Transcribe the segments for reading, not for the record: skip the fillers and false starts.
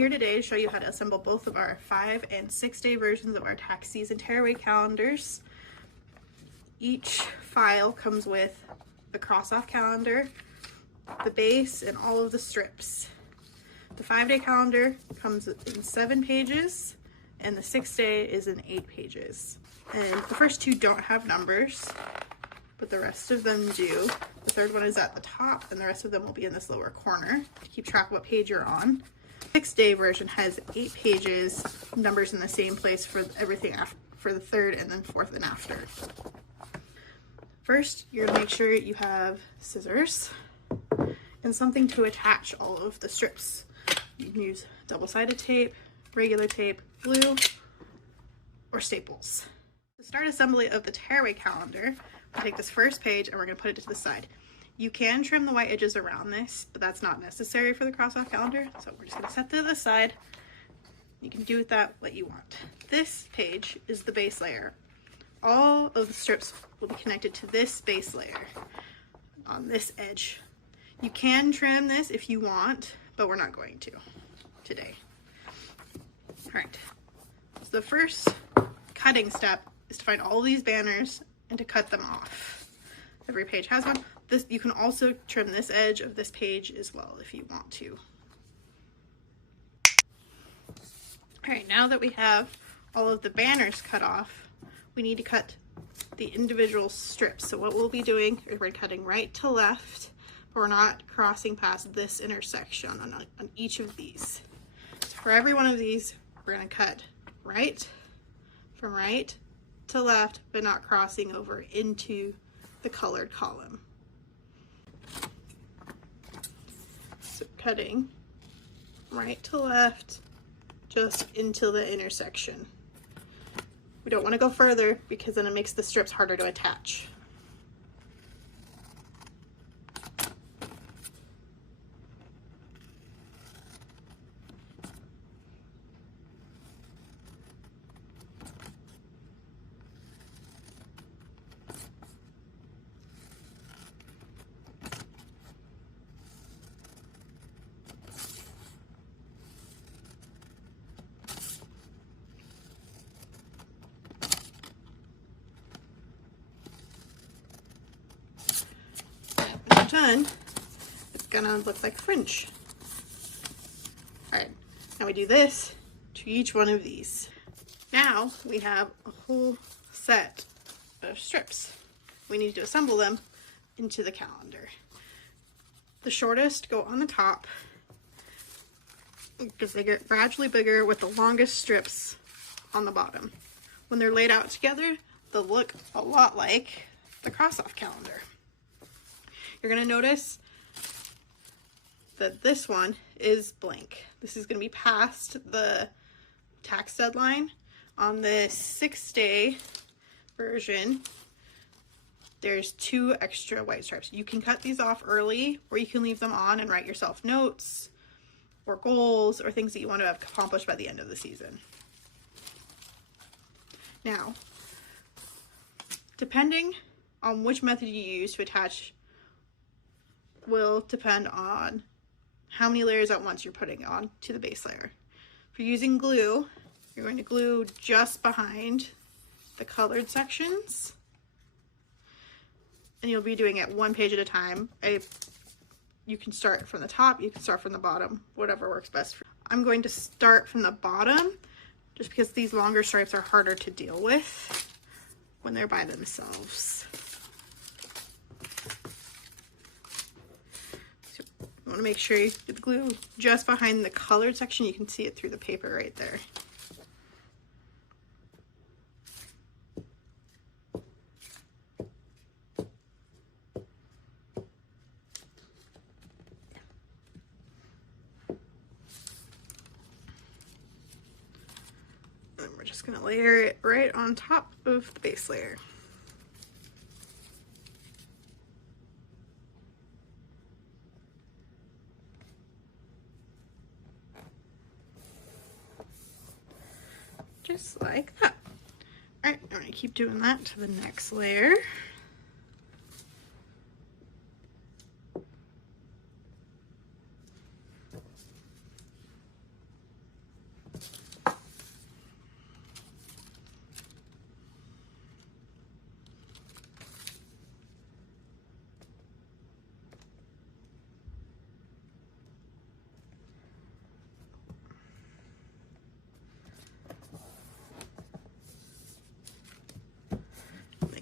here today to show you how to assemble both of our 5- and 6-day versions of our tax season tearaway calendars. Each file comes with the cross-off calendar, the base, and all of the strips. The 5-day calendar comes in 7 pages, and the 6-day is in 8 pages. And the first 2 don't have numbers, but the rest of them do. The third one is at the top, and the rest of them will be in this lower corner to keep track of what page you're on. The 6-day version has 8 pages, numbers in the same place for everything after, for the 3rd and then 4th and after. First, you're gonna make sure you have scissors and something to attach all of the strips. You can use double-sided tape, regular tape, glue, or staples. To start assembly of the tearaway calendar, we'll take this first page and we're going to put it to the side. You can trim the white edges around this, but that's not necessary for the cross-off calendar, so we're just going to set that to the side. You can do with that what you want. This page is the base layer. All of the strips will be connected to this base layer on this edge. You can trim this if you want, but we're not going to today. All right, so the first cutting step is to find all these banners and to cut them off. Every page has one. This, you can also trim this edge of this page as well if you want to. All right, now that we have all of the banners cut off, we need to cut the individual strips. So what we'll be doing is we're cutting right to left, but we're not crossing past this intersection on each of these. So for every one of these, we're going to cut right from right to left, but not crossing over into the colored column. So cutting right to left, just into the intersection. We don't want to go further because then it makes the strips harder to attach. Done, it's gonna look like fringe. All right, now we do this to each one of these. Now we have a whole set of strips. We need to assemble them into the calendar. The shortest go on the top because they get gradually bigger with the longest strips on the bottom. When they're laid out together, they'll look a lot like the cross-off calendar. You're going to notice that this one is blank. This is going to be past the tax deadline. On the 6-day version, there's 2 extra white stripes. You can cut these off early, or you can leave them on and write yourself notes or goals or things that you want to have accomplished by the end of the season. Now, depending on which method you use to attach will depend on how many layers at once you're putting on to the base layer. If you're using glue, you're going to glue just behind the colored sections, and you'll be doing it 1 page at a time. You can start from the top, you can start from the bottom, whatever works best for you. I'm going to start from the bottom just because these longer stripes are harder to deal with when they're by themselves. I want to make sure you get the glue just behind the colored section. You can see it through the paper right there. And we're just going to layer it right on top of the base layer. Just like that. All right, I'm going to keep doing that to the next layer.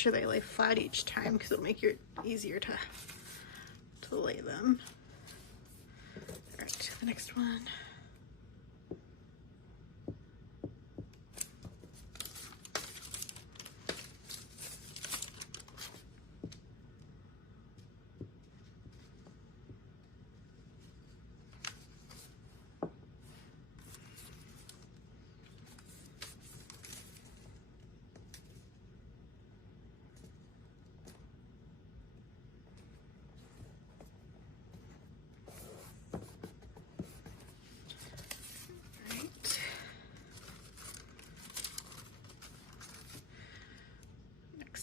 sure they lay flat each time because it'll make it easier to lay them. All right, the next one.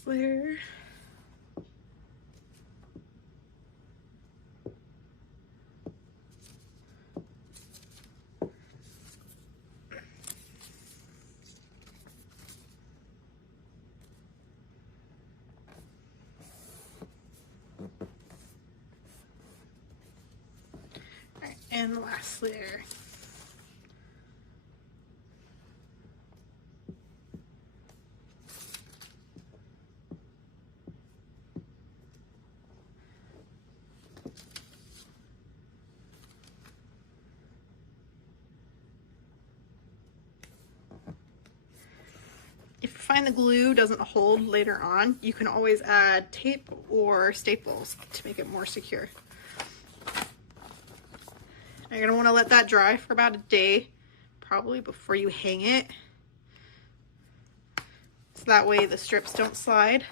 Layer. All right, and the last layer. If you find the glue doesn't hold later on, you can always add tape or staples to make it more secure. Now you're gonna wanna let that dry for about a day, probably before you hang it. So that way the strips don't slide.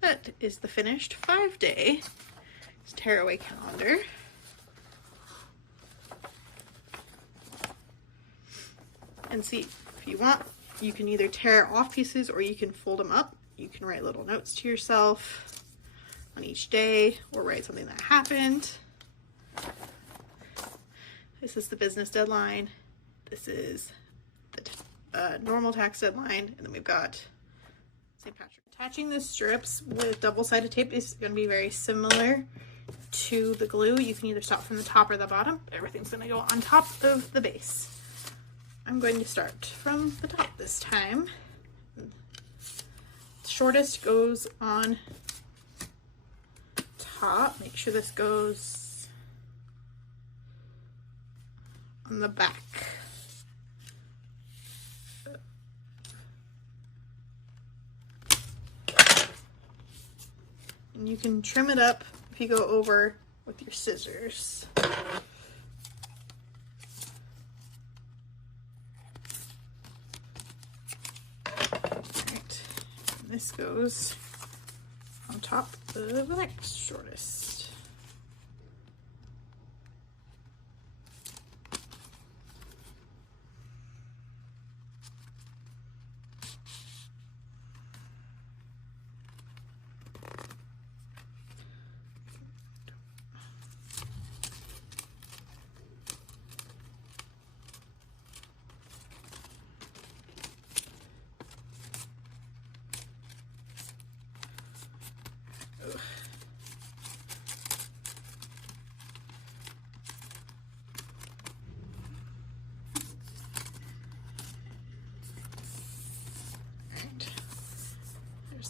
That is the finished 5-day tearaway calendar. And see, if you want, you can either tear off pieces or you can fold them up. You can write little notes to yourself on each day or write something that happened. This is the business deadline. This is the normal tax deadline. And then we've got St. Patrick. Attaching the strips with double-sided tape is going to be very similar to the glue. You can either start from the top or the bottom. Everything's going to go on top of the base. I'm going to start from the top this time. The shortest goes on top. Make sure this goes on the back. And you can trim it up if you go over with your scissors. This goes on top of the next shortest.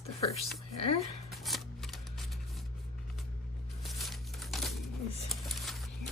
The first layer. These here.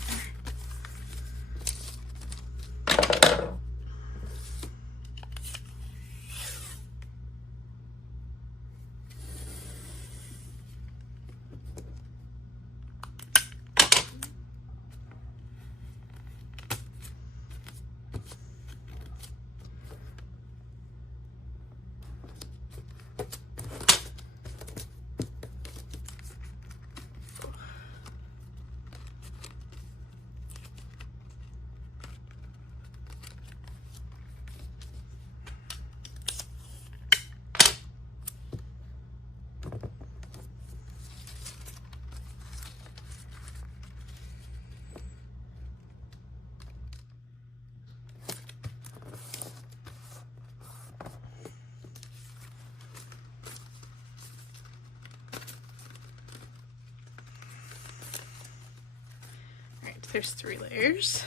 There's 3 layers.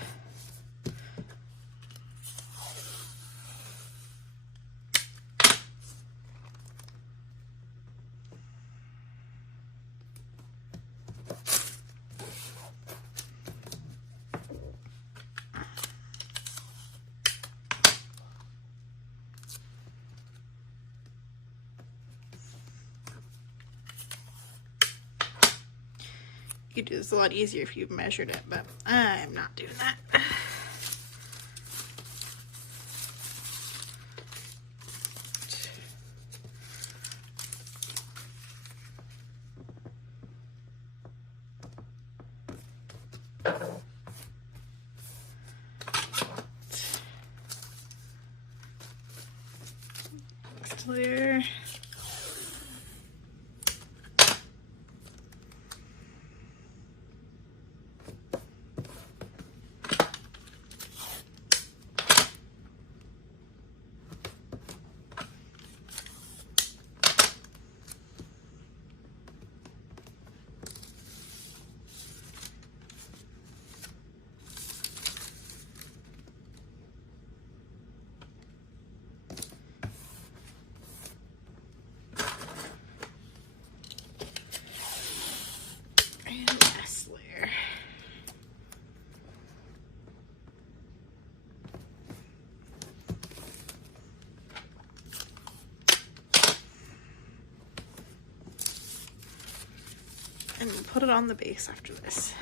You could do this a lot easier if you measured it, but I'm not doing that. Next layer. And put it on the base after this.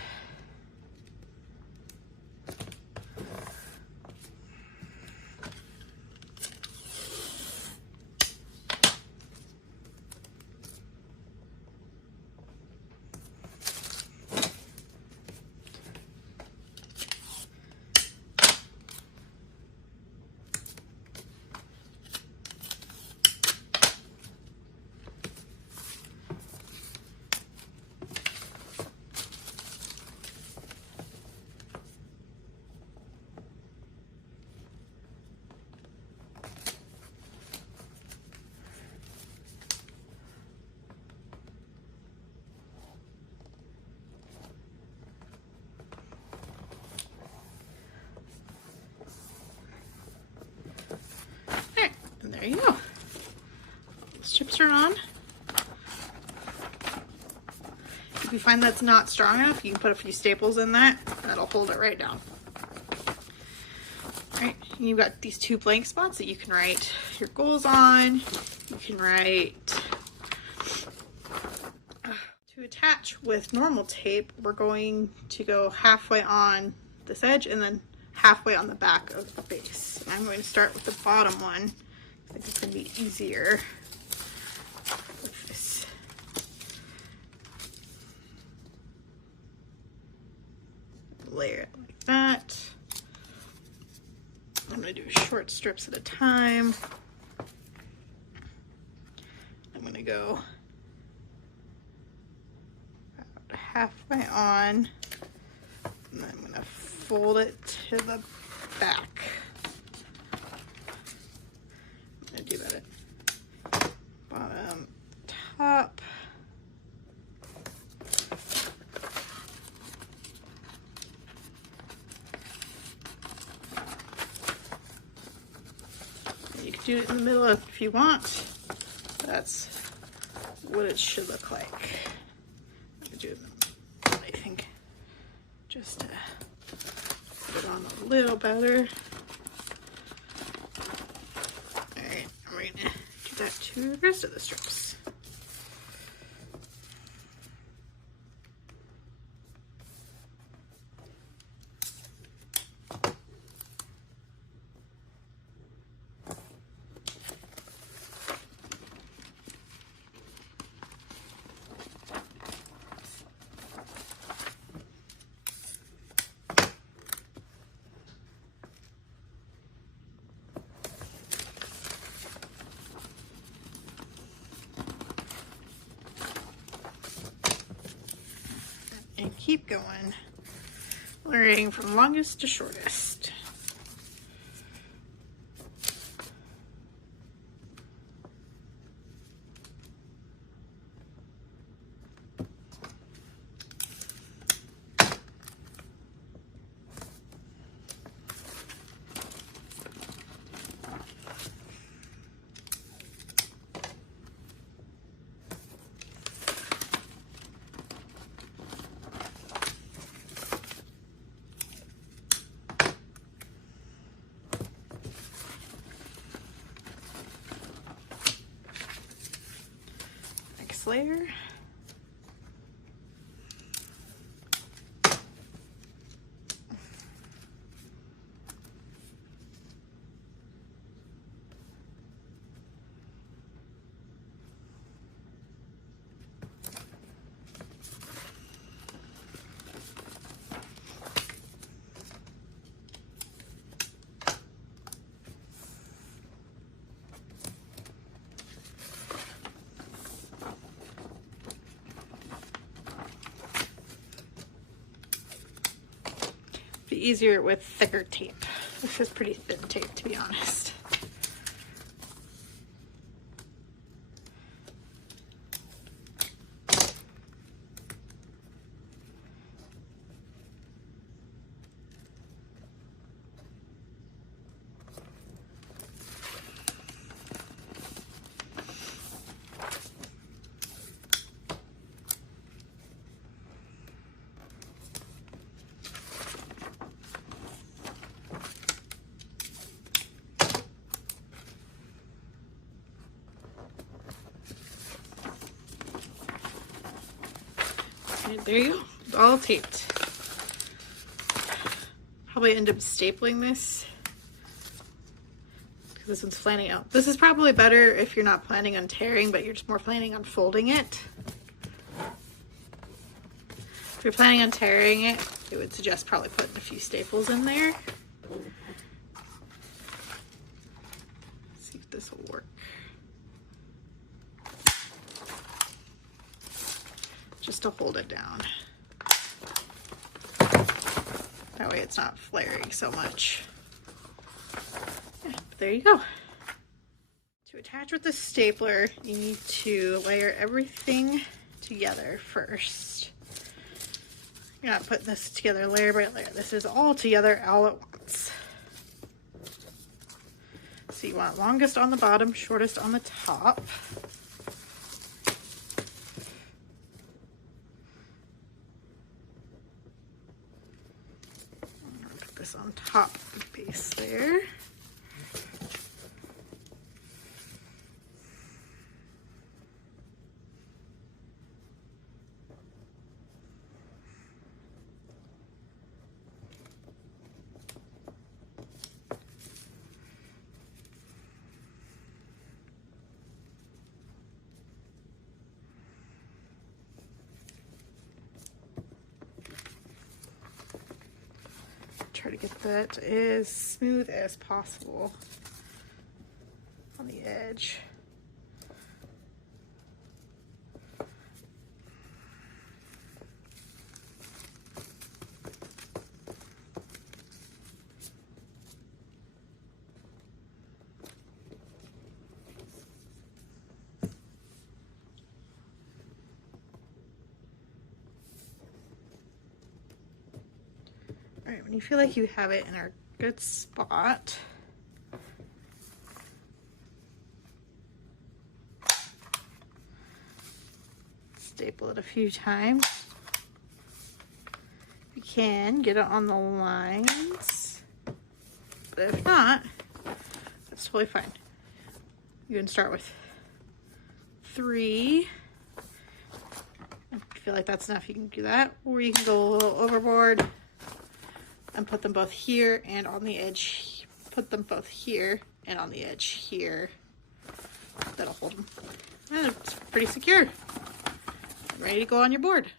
There you go. The strips are on. If you find that's not strong enough, you can put a few staples in that. That'll hold it right down. Alright, you've got these 2 blank spots that you can write your goals on. You can write... To attach with normal tape, we're going to go halfway on this edge and then halfway on the back of the base. And I'm going to start with the bottom one. I think it's going to be easier with this. Layer it like that. I'm going to do short strips at a time. I'm going to go about halfway on, and then I'm going to fold it to the back. Do that at bottom, top. You can do it in the middle if you want. That's what it should look like. I'm gonna do it in the middle, I think, just to put it on a little better. Do that to the rest of the strips. And keep going, layering from longest to shortest. Layer. Be easier with thicker tape. This is pretty thin tape, to be honest. There you go, all taped. Probably end up stapling this because this one's flanning out. This is probably better if you're not planning on tearing, but you're just more planning on folding it. If you're planning on tearing it, I would suggest probably putting a few staples in there. Let's see if this will work. Just to hold it down. That way it's not flaring so much. Yeah, but there you go. To attach with the stapler, you need to layer everything together first. You're not putting this together layer by layer. This is all together all at once. So you want longest on the bottom, shortest on the top. This on top of the base there. Try to get that as smooth as possible on the edge. All right, when you feel like you have it in a good spot, staple it a few times. If you can, get it on the lines, but if not, that's totally fine. You can start with 3. If you feel like that's enough, you can do that, or you can go a little overboard and put them both here and on the edge. Put them both here and on the edge here. That'll hold them. And it's pretty secure. Ready to go on your board.